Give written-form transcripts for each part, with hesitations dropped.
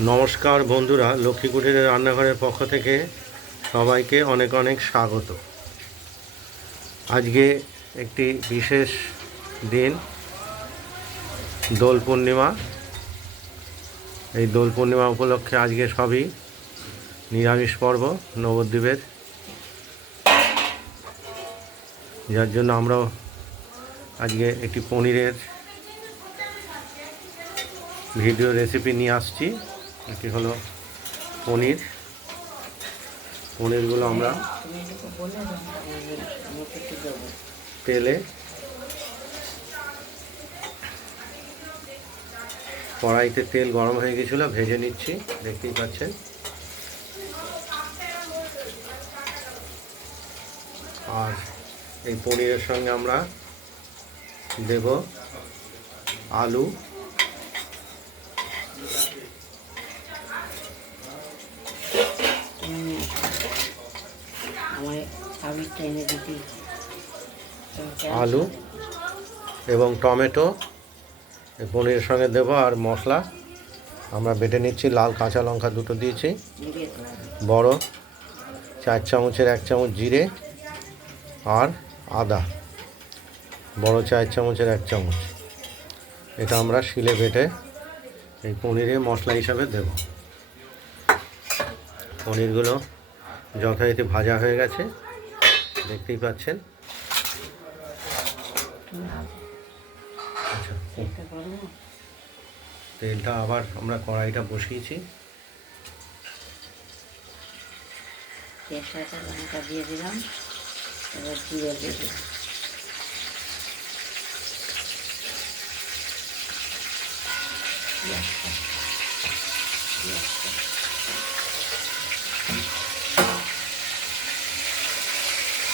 নমস্কার বন্ধুরা, লক্ষ্মী কুটিরের রান্নাঘরের পক্ষ থেকে সবাইকে অনেক অনেক স্বাগত। আজকে একটি বিশেষ দিন, দোল পূর্ণিমা। এই দোল পূর্ণিমা উপলক্ষে আজকে সবই নিরামিষ পর্ব নবদ্বীপের, যার জন্য আমরাও আজকে একটি পনিরের ভিডিও রেসিপি নিয়ে আসছি। এটি হলো পনিরগুলো আমরা তেলে কড়াইতে তেল গরম হয়ে গেছিলো, ভেজে নিচ্ছি, দেখতেই পাচ্ছেন। আর এই পনিরের সঙ্গে আমরা দেব আলু, আলু এবং টমেটো এই পনিরের সঙ্গে দেব। আর মশলা আমরা বেটে নিচ্ছি। লাল কাঁচা লঙ্কা দুটো দিয়েছি, বড় 4 চামচের 1 চামচ জিরে, আর আদা বড় 4 চামচের 1 চামচ। এটা আমরা শিলে বেটে এই পনিরে মশলা হিসাবে দেব। পনিরগুলো যথারীতি ভাজা হয়ে গেছে, দেখতেই পাচ্ছেন। আচ্ছা, তেলটা আবার আমরা কড়াইটা বসিয়েছি। লঙ্কা দিয়ে দিলাম, এবার জিরে দিয়ে দিলাম।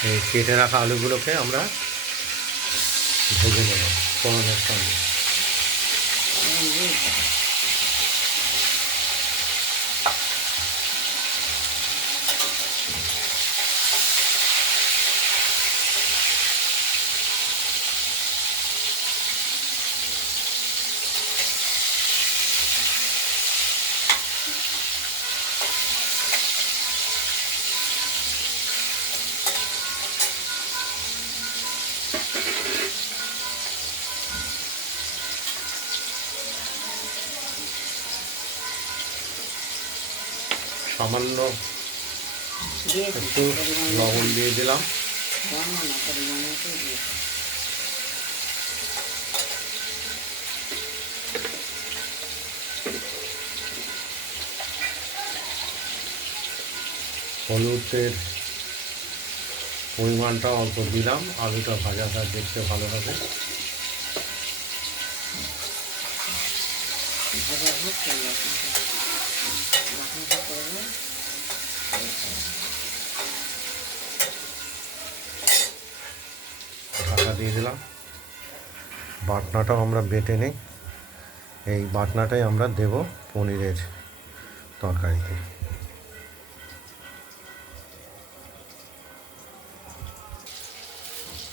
এই কেটে রাখা আলুগুলোকে আমরা ভেজে নেব ফোড়নের সঙ্গে। সামান্য একটু লবণ দিয়ে দিলাম। হলুদের পরিমাণটা অল্প দিলাম, আলুটা ভাজাটা দেখতে ভালো হবে। ঢাকা দিয়ে দিলাম। বাটনাটাও আমরা বেটে নিই। এই বাটনাটাই আমরা দেব পনিরের তরকারিতে।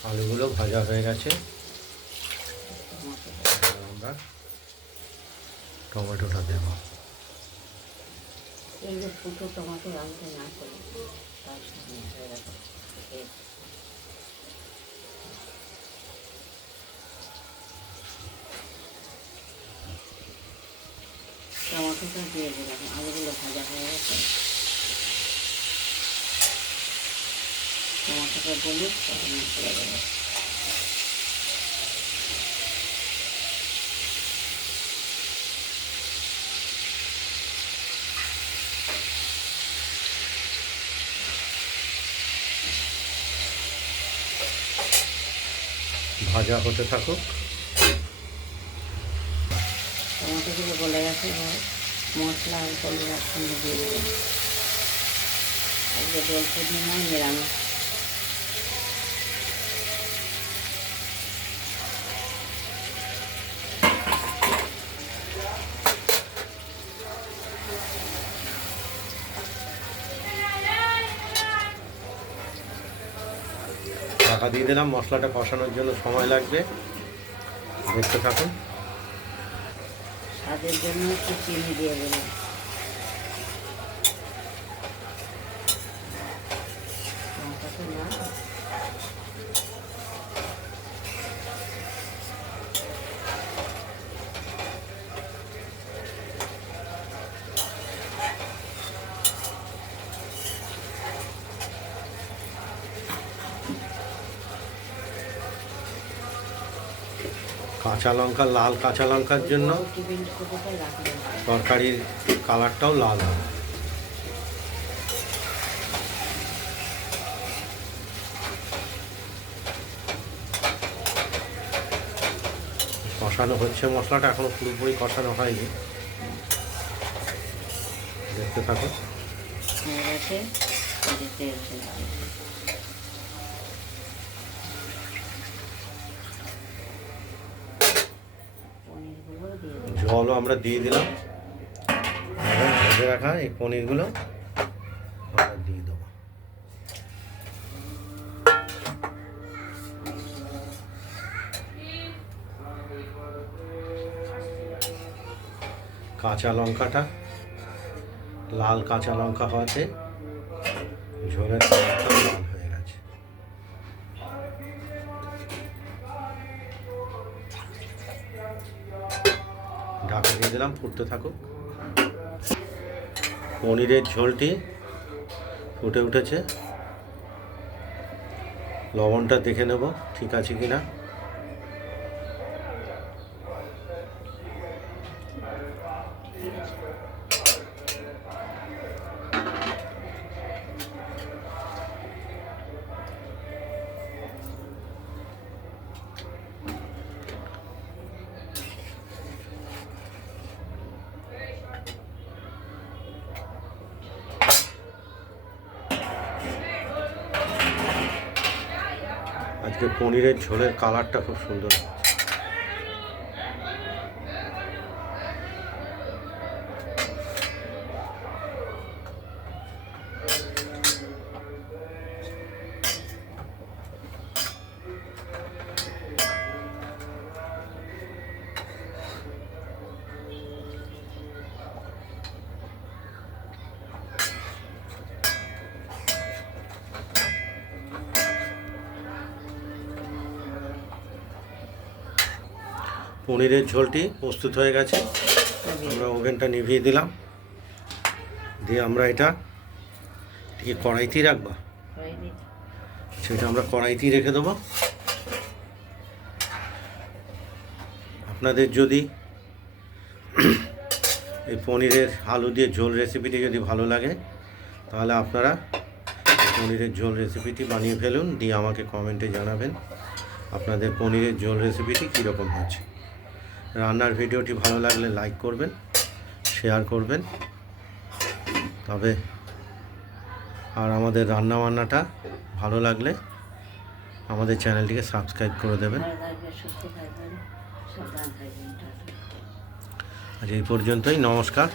আলুগুলো ভাজা হয়ে গেছে, আমরা টমেটোটা দেব। এই যে ফুটো টমেটো রান্না না করি, টমেটোটা দিয়ে দিলাম। আলুগুলো ভাজা হয়ে গেছে, টমেটোটা বলুন চলে যাবে। ভাজা হতে থাকুক। টমেটোগুলো গলে গেছে, মশলা আর হলুদ একসঙ্গে দিয়ে দেবেন। আজকে দোল পূর্ণিমায় নিরামিষ। ঢাকা দিয়ে দিলাম। মশলাটা কষানোর জন্য সময় লাগবে, দেখতে থাকুন। স্বাদের জন্য একটু চিনি দিয়ে দিলাম। না কাঁচা লঙ্কা, লাল কাঁচা লঙ্কার জন্য টিফিন কোথায় রাখবে তরকারির কালারটাও লাল হয়। কষানো হচ্ছে মশলাটা, এখনো পুরোপুরি কষানো হয়নি, দেখতে থাকো। হয়ে গেছে তেল ছেড়ে পনিরগুলো দিয়ে দেবো। জলও আমরা দিয়ে দিলাম, এবার ভেজে রাখা এই পনিরগুলো আমরা দিয়ে দেবো। কাঁচা লঙ্কাটা, লাল কাঁচা লঙ্কা হওয়াতে ঝোলের কালারটা লাল হয়ে গেছে। ঢাকা দিয়ে দিলাম, ফুটতে থাকুক। পনিরের ঝোলটি ফুটে উঠেছে, লবণটা দেখে নেব ঠিক আছে কিনা। আজকে পনিরের ঝোলের কালারটা খুব সুন্দর হচ্ছে। পনিরের ঝোলটি প্রস্তুত হয়ে গেছে, আমরা ওভেনটা নিভিয়ে দিলাম, দিয়ে আমরা এটা কি কড়াইতেই রাখবা, সেটা আমরা কড়াইতেই রেখে দেবো। আপনাদের যদি এই পনিরের আলু দিয়ে ঝোল রেসিপিটি যদি ভালো লাগে, তাহলে আপনারা পনিরের ঝোল রেসিপিটি বানিয়ে ফেলুন, দিয়ে আমাকে কমেন্টে জানাবেন আপনাদের পনিরের ঝোল রেসিপিটি কীরকম হচ্ছে। রান্নার ভিডিওটি ভালো লাগলে লাইক করবেন, শেয়ার করবেন, তবে আর আমাদের রান্নাবান্নাটা ভালো লাগলে আমাদের চ্যানেলটিকে সাবস্ক্রাইব করে দেবেন। আজ এই পর্যন্তই, নমস্কার।